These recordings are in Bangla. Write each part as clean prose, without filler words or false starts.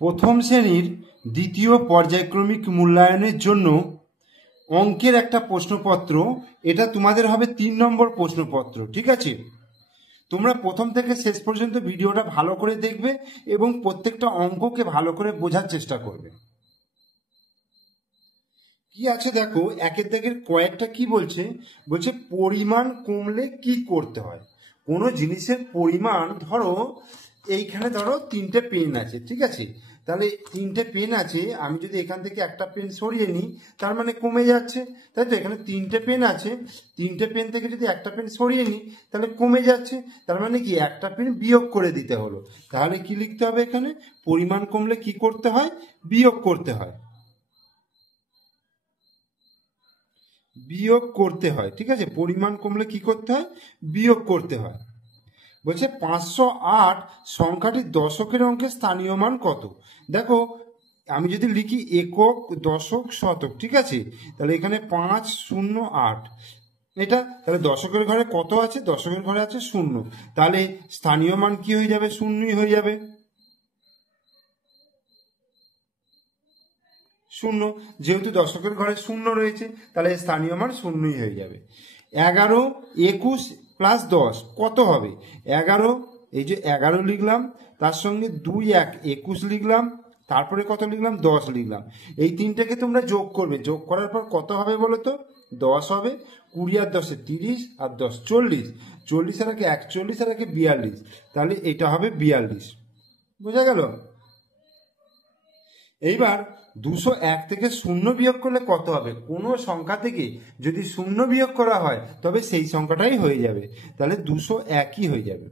প্রথম শ্রেণীর দ্বিতীয় পর্যায়ক্রমিক মূল্যায়নের জন্য অঙ্কের একটা প্রশ্নপত্র। এটা তোমাদের হবে 3 নম্বর প্রশ্নপত্র, ঠিক আছে? তোমরা প্রথম থেকে শেষ পর্যন্ত ভিডিওটা ভালো করে দেখবে এবং প্রত্যেকটা অঙ্ককে ভালো করে বোঝার চেষ্টা করবে। কি আছে দেখো, একের দাগের কয়েকটা কি বলছে, বলছে পরিমাণ কমলে কি করতে হয়। কোনো জিনিসের পরিমাণ, ধরো এইখানে ধরো 3টে পেন আছে, ঠিক আছে? তাহলে 3টে পেন আছে, আমি যদি এখান থেকে একটা পেন সরিয়ে নিই তার মানে কমে যাচ্ছে, তাই তো? এখানে 3টে পেন আছে, 3টে পেন থেকে যদি একটা পেন সরিয়ে নিই তাহলে কমে যাচ্ছে, তার মানে কি একটা পেন বিয়োগ করে দিতে হলো। তাহলে কি লিখতে হবে এখানে? পরিমাণ কমলে কি করতে হয়? বিয়োগ করতে হয়, বিয়োগ করতে হয়, ঠিক আছে? পরিমাণ কমলে কি করতে হয়? বিয়োগ করতে হয়। বলছে 508 সংখ্যাটি দশকের অঙ্কের স্থানীয় মান কত? দেখো, আমি যদি লিখি একক, দশক, শতক, ঠিক আছে? তাহলে এখানে 508 এটা, তাহলে দশকের ঘরে কত আছে? দশকের ঘরে আছে 0, তাহলে স্থানীয় মান কি হয়ে যাবে? 0ই হয়ে যাবে, 0। যেহেতু দশকের ঘরে 0 রয়েছে তাহলে স্থানীয় মান 0ই হয়ে যাবে। 11, 21 প্লাস 10 কত হবে? 11, এই যে 11 লিখলাম, তার সঙ্গে 2, 1, 21 লিখলাম, তারপরে কত লিখলাম? 10 লিখলাম। এই তিনটাকে তোমরা যোগ করবে, যোগ করার পর কত হবে বলো তো? 10 হবে। 20 আর 10 30, আর 10 40, 40 আর 1 41, আর 1 42, তাহলে এটা হবে 42। বোঝা গেল? এইবার 201 থেকে 0 বিয়োগ করলে কত হবে? কোনো সংখ্যা থেকে যদি 0 বিয়োগ করা হয় তবে সেই সংখ্যাটাই হয়ে যাবে, তাহলে 201ই হয়ে যাবে।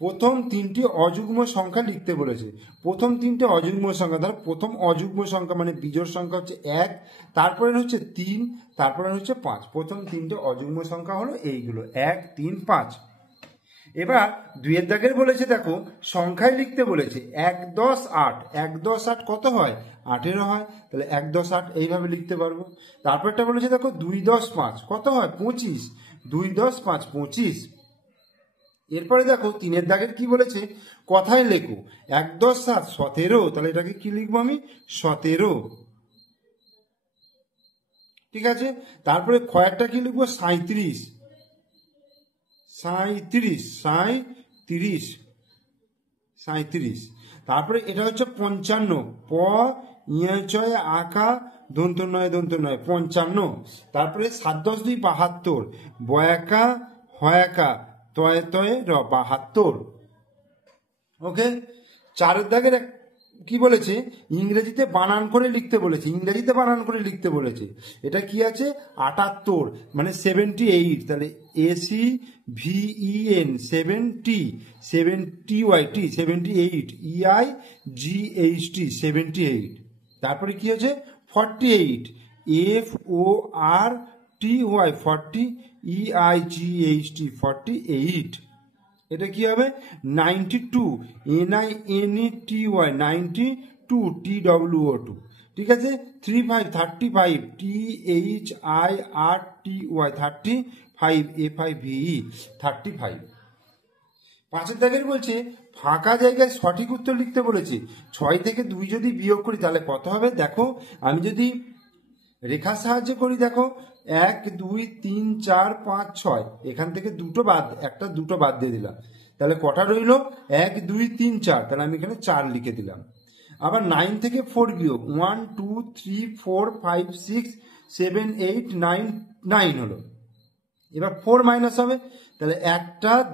প্রথম 3টি অযুগ্ম সংখ্যা লিখতে বলেছে। প্রথম 3টে অযুগ্ম সংখ্যা, ধর প্রথম অযুগ্ম সংখ্যা মানে বিজোড় সংখ্যা হচ্ছে 1, তারপরে হচ্ছে 3, তারপরে হচ্ছে 5। প্রথম 3টে অযুগ্ম সংখ্যা হলো এইগুলো, 1, 3, 5। এবার 2 দাগের বলেছে, দেখো সংখ্যায় লিখতে বলেছে 1, 10, 8। 1, 10, 8 কত হয়? 18 হয়, তাহলে 1, 10, 8 এইভাবে লিখতে পারবো। তারপরটা বলেছে দেখো 2, 10, 5 কত হয়? 25। 2, 10, 5 25। এরপরে দেখো 3 দাগের কি বলেছে? কথায় লেখো 1, 10, 7 17, তাহলে এটাকে কি লিখবো আমি? 17, ঠিক আছে? তারপরে কয়েকটা কি লিখবো? 37, 37, 37, 37। তারপরে এটা হচ্ছে 55, প ইয়চয় আকা দন্ত নয় 55। তারপরে 7, 10, 2 72, বয়াকা হয়াকা তয়ে তয়ে 72। ওকে। 4 দাগের কি বলেছে? ইংরেজিতে বানান করে লিখতে বলেছে, ইংরেজিতে বানান করে লিখতে বলেছে। এটা কি আছে? 78 মানে 78, তাহলে ACVEN 70, 70YT 78, EIGHT 78। তারপরে কি আছে? 48, FORTY 40, EIGHT 48। এটা কি হবে? 92, NINETY 92, TWO2, ঠিক আছে? 35, 35, THIRTY 35, FIVE 35। 5 দাগের বলছে ফাঁকা জায়গায় সঠিক উত্তর লিখতে বলেছে। 6 থেকে 2 যদি বিয়োগ করি তাহলে কত হবে? দেখো, আমি যদি রেখার সাহায্যে করি, দেখো 1, 2, 3, 4, 5, 6, এখান থেকে দুটো বাদ দিয়ে দিলাম, তাহলে কটা রইল? 1, 2, 3, 4, তাহলে আমি এখানে 4 লিখে দিলাম। আবার 9 থেকে 4 বিয়োগ, 1, 2, 3, 4, 5, 6, 7, 8, 9, 9 হলো। এবার 4 মাইনাস হবে, তাহলে 1,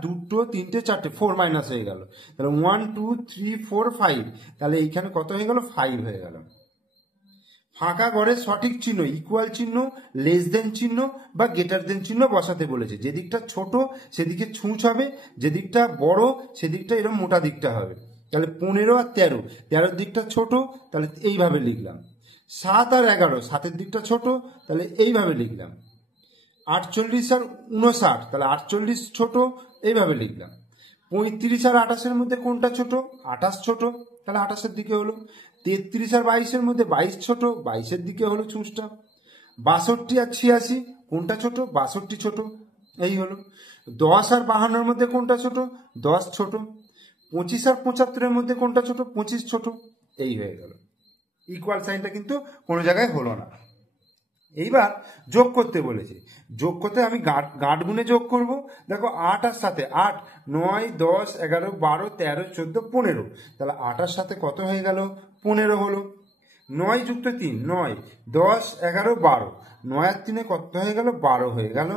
2, 3, 4, 4 মাইনাস হয়ে গেল, তাহলে 1, 2, 3, 4, 5, তাহলে এইখানে কত হয়ে গেল? 5 হয়ে গেল। ফাঁকা ঘরে সঠিক চিহ্ন, ইকুয়াল চিহ্ন, লেস দেন চিহ্ন বা গ্রেটার দেন চিহ্ন বসাতে বলেছে। যেদিকটা ছোট সেদিকে ছুঁচ হবে, যেদিকটা বড় সেদিকটা এরকম মোটা দিকটা হবে। তাহলে 15 আর 13, 13 দিকটা ছোট, তাহলে এইভাবে লিখলাম। 7 আর 11, 7 দিকটা ছোট, তাহলে এইভাবে লিখলাম। 48 আর 59, তাহলে 48 ছোট, এইভাবে লিখলাম। 35 আর 28 মধ্যে কোনটা ছোট? 28 ছোট, তাহলে 28 দিকে হলো। 33 আর 22 মধ্যে 22 ছোট, 22 দিকে হলো ছুঁচটা। 62 আর 86 কোনটা ছোট? 62 ছোট, এই হলো। 10 আর 52 মধ্যে কোনটা ছোট? 10 ছোট। 25 আর 75 মধ্যে কোনটা ছোট? 25 ছোট, এই হয়ে গেল। ইকুয়াল সাইনটা কিন্তু কোনো জায়গায় হলো না। এইবার যোগ করতে বলেছে, যোগ করতে আমি গাঁট গুণে যোগ করব। দেখো 8 আর 7, 8, 9, 10, 11, 12, 13, 14, 15, তাহলে 8 আর 7 কত হয়ে গেল? 15 হলো। 9 যুক্ত 3, 9, 10, 11, 12, 9 আর 3 কত হয়ে গেল? 12 হয়ে গেল।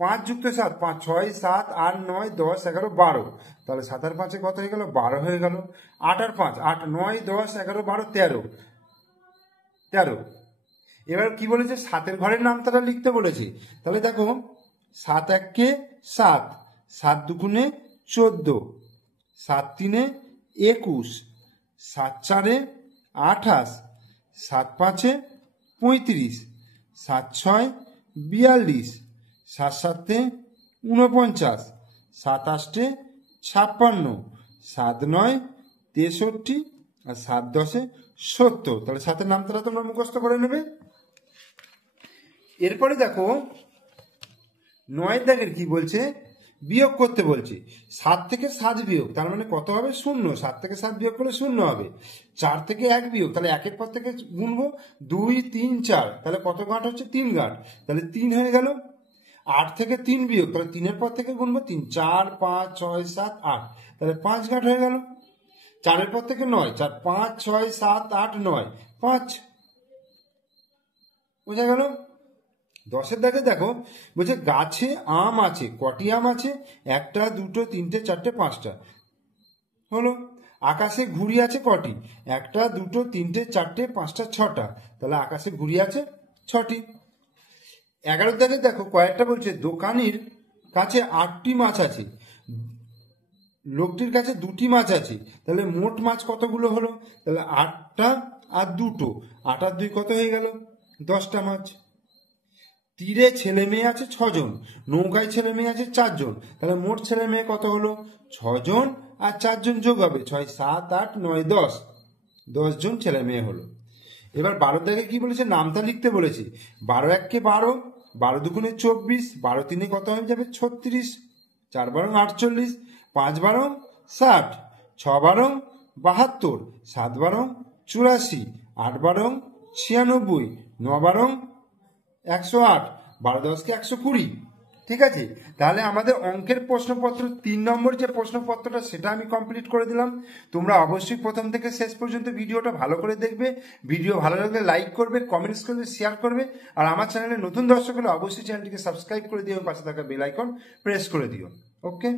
5 যুক্ত 7, 5, 6, 7, 8, 9, 10, 11, 12, তাহলে 7 আর 5 কত হয়ে গেল? 12 হয়ে গেল। 8 আর 5, 8, 9, 10, 11, 12, 13, 13। এবার কি বলেছে? 7-এর ঘরের নামটা লিখতে বলেছে। তাহলে দেখো 7 1-এ 7, 7 2-গুণে 14, 7 3-এ 21, 7 4-এ 28, 7 5-এ 35, 7 6-এ 42, 7 7-এ 49, 7 8-এ 56, 7 9-এ 63, আর 7 10-এ 70। তাহলে 7-এর নামটা তোমরা মুখস্থ করে নেবে। এরপরে দেখো 9 দাগের কি বলছে? বিয়োগ করতে বলছে। 7 থেকে 7 বিয়োগ, তার মানে কত হবে? 0। 7 থেকে 7 বিয়োগ করলে 0 হবে। 4 থেকে 1 বিয়োগ, তাহলে 1-এর পর থেকে গুনবো 2 3 4, তাহলে কত গাঁট হচ্ছে? 3 গাঁট, তাহলে 3 হয়ে গেল। 8 থেকে 3 বিয়োগ, তাহলে 3-এর পর থেকে গুনবো 3, 4 5 6 7 8, তাহলে 5 গাঁট হয়ে গেল। 4-এর পর থেকে 9, 4 5 6 7 8 9, 5, বোঝা গেল। 10-এর দাগে দেখো বলছে গাছে আম আছে, কটি আম আছে? 1টা 2টো 3টে 4টে 5টা হলো। আকাশে ঘুড়ি আছে কটি? 1টা 2টো 3টে 4টে 5টা 6টা, তাহলে আকাশে ঘুড়ি আছে 6টি। 11-এর দাগে দেখো কয়েকটা বলছে দোকানির কাছে 8টি মাছ আছে, লোকটির কাছে 2টি মাছ আছে, তাহলে মোট মাছ কতগুলো হলো? তাহলে 8টা আর 2টো, 8 আর 2 কত হয়ে গেল? 10টা মাছ। তীরে ছেলে মেয়ে আছে 6 জন, নৌকায় ছেলে মেয়ে আছে 4 জন, তাহলে মোট ছেলে মেয়ে কত হলো? 6 জন আর 4 জন যোগ হবে 6 7 8 9 10, 10 জন ছেলে মেয়ে হলো। এবার 12 দাগে কি বলেছে? নামটা লিখতে বলেছে। 12 1-কে 12, 12 2-গুণে 24, 12 3-এ কত হয়ে যাবে? 36, 4 12 48, 5 12 60, 6 12 72, 7 12 84, 8 12 96, 9 12 108, 12 10-কে 120। ঠিক আছে, তাহলে আমাদের অঙ্কের প্রশ্নপত্র 3 নম্বর যে প্রশ্নপত্রটা সেটা আমি কমপ্লিট করে দিলাম। তোমরা অবশ্যই প্রথম থেকে শেষ পর্যন্ত ভিডিওটা ভালো করে দেখবে। ভিডিও ভালো লাগলে লাইক করবে, কমেন্টস করবে, শেয়ার করবে। আর আমার চ্যানেলে নতুন দর্শক হলে অবশ্যই চ্যানেলটিকে সাবস্ক্রাইব করে দিও এবং পাশে থাকা বেল আইকন প্রেস করে দিও। ওকে।